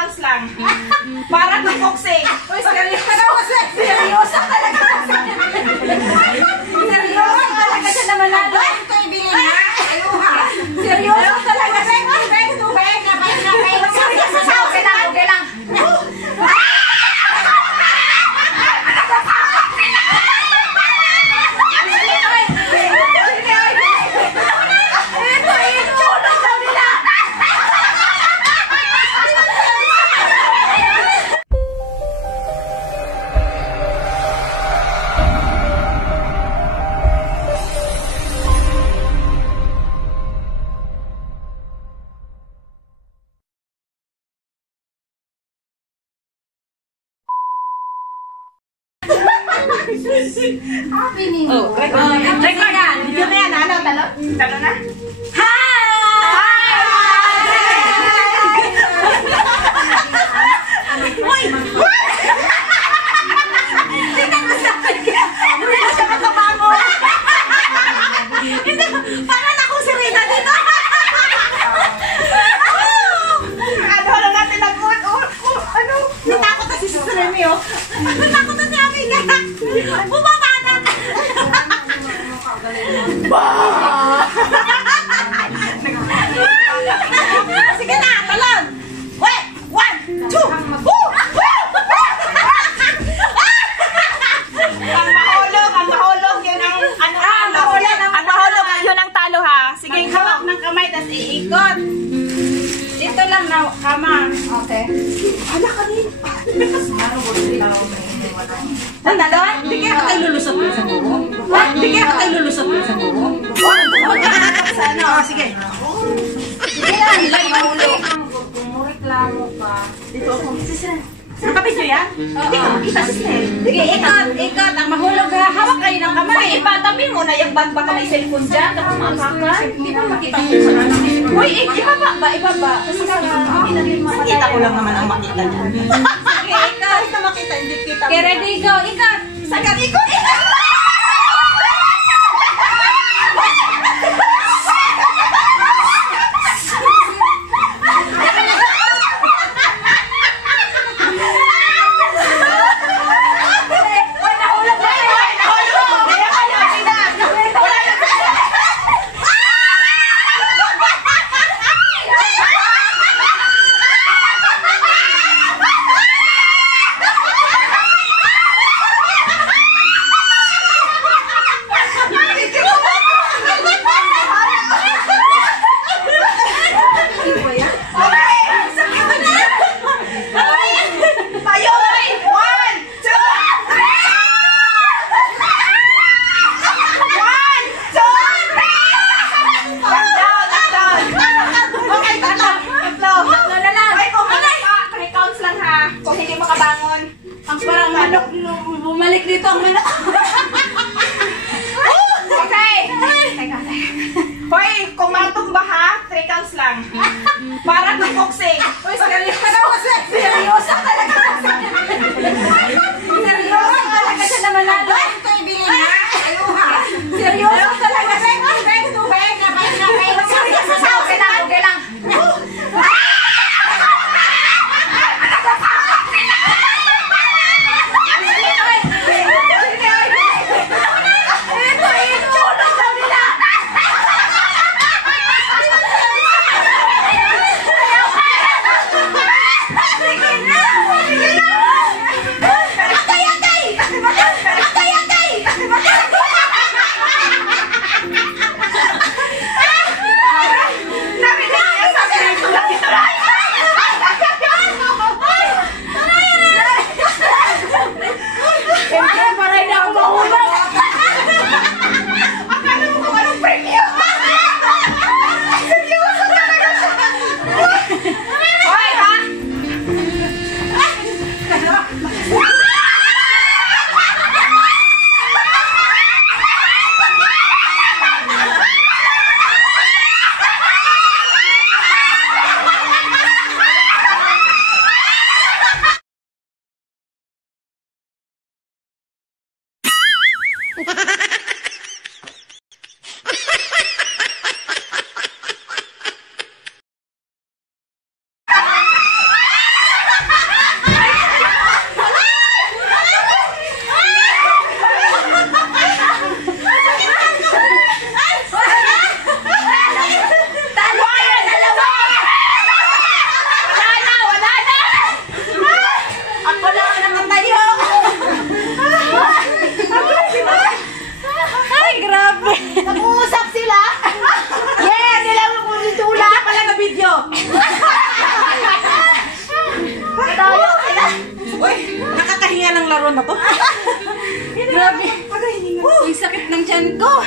counts lang. Para kang boxing. Uy, seryoso na ako. Seryoso talaga. Seryoso talaga siya na manalo. Ito ibili na. Ayuha. Seryoso talaga. Tubig. Okay lang. Happening. Oh, record yan. Video na yan. Ano? Talo na? Uy! Tingnan mo sa kanya. Hindi na siya makabangon. Hindi. Parang ako si Rita dito. Ano lang natin ano? Natakot na si Sister Remy, oh. Natakot na si Amiga. Bumaba na. Sige na, talon. Wait, 1, 2. Ang mahulog, yun ang mahulog, yun ang talo ha. Sige, hawak ng kamay, tas iikot. Dito lang na kama. Okay. Hala ka rin. Talon? Di kaya ka tayo lulusot sa buho? Di kaya ka tayo lulusot sa buho? Sa ano? Sige. Sige lang, lang mahulog. Kumureklamo ka. Dito ako. Nakapit nyo yan? Hindi ka makita si Snell. Sige, ikot. Ang mahulog ha. Hawak kayo ng kamay. Ipatabi mo na yung bag baka may cellphone dyan. Kapag maakakan. Hindi mo makita mo sa anak. Uy, ibaba ba? Kasi makita ko lang naman ang makita niya. Sige, ikot. Kahit na makita, hindi kita. Okay, ready, go. Ikot. Sagad, ikot. Bumalik dito ang manok. Okay. Hoy, kung matumba ha, 3 counts lang. Para kang boxing. Uy, seryoso na ako. Seryoso talaga. Seryoso talaga siya na manalo. Ito ibili na. Ayuha. Seryoso talaga. Tubig. Okay lang. Sige na! tiyan ko.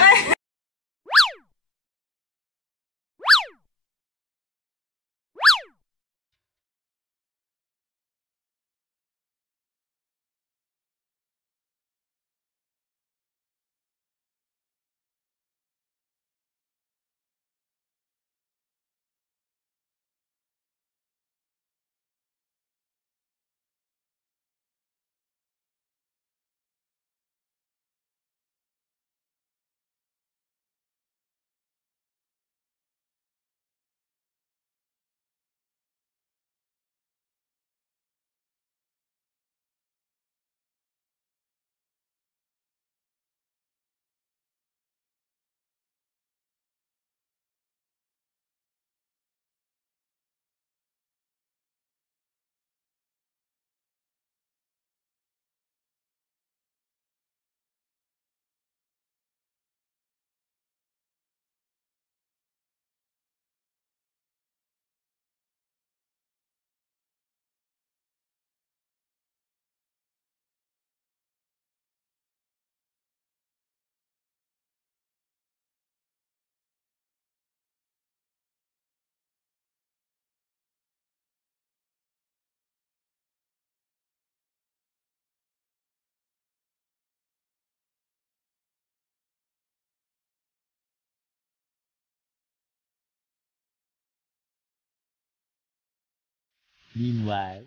Meanwhile.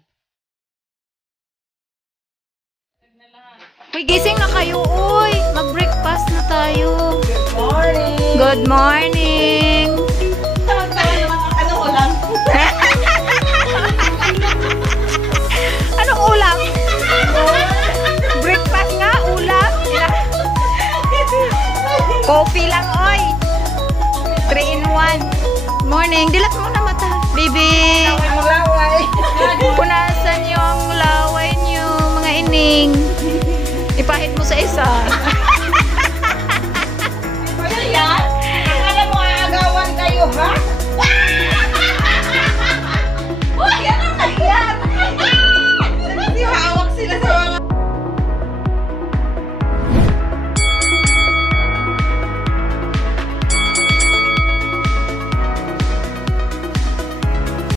Uy, gising na kayo, uy! Mag-breakfast na tayo. Good morning. Good morning!